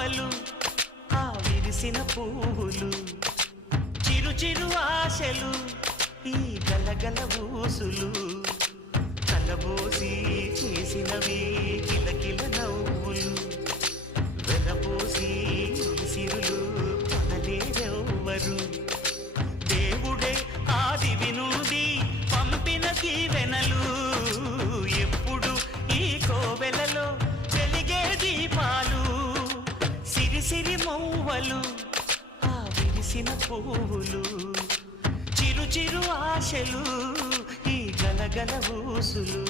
మౌవలు ఆ విరిసిన పువ్వులు చిరు చిరు ఆశలు ఈ గలగల ఊసులు కలబోసి చేసినవి కిలకిల నవ్వులు వెలబోసి సిరులు కొనలేరెవ్వరు దేవుడే ఆదివి నుండి పంపిన దీవెనలు ఎప్పుడు ఈ కోవెలలో వెలిగే దీపాలు సిరి సిరి మౌవలు ఆ విరిసిన పువ్వులు చిరు చిరు ఆశలు ఈ గలగల ఊసులు